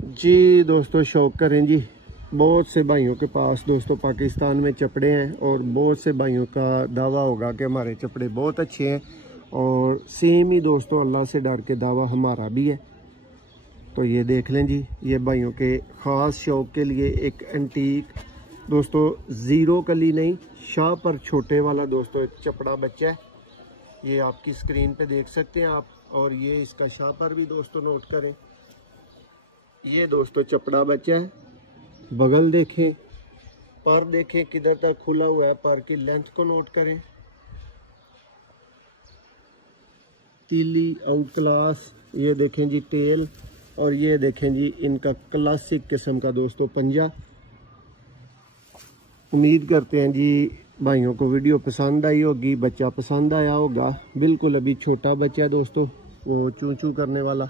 जी दोस्तों, शौक करें जी। बहुत से भाइयों के पास दोस्तों पाकिस्तान में चपड़े हैं और बहुत से भाइयों का दावा होगा कि हमारे चपड़े बहुत अच्छे हैं, और सेम ही दोस्तों अल्लाह से डर के दावा हमारा भी है। तो ये देख लें जी, ये भाइयों के ख़ास शौक के लिए एक एंटीक दोस्तों, ज़ीरो कली नहीं, शाह पर छोटे वाला दोस्तों एक चपड़ा बच्चा है। ये आपकी स्क्रीन पे देख सकते हैं आप, और ये इसका शाह पर भी दोस्तों नोट करें। ये दोस्तों चपड़ा बच्चा है, बगल देखें, पर देखें किधर तक खुला हुआ है, पर की लेंथ को नोट करें। तीली आउट क्लास, ये देखें जी टेल, और ये देखें जी इनका क्लासिक किस्म का दोस्तों पंजा। उम्मीद करते हैं जी भाइयों को वीडियो पसंद आई होगी, बच्चा पसंद आया होगा। बिल्कुल अभी छोटा बच्चा है दोस्तों, वो चूं चूं करने वाला।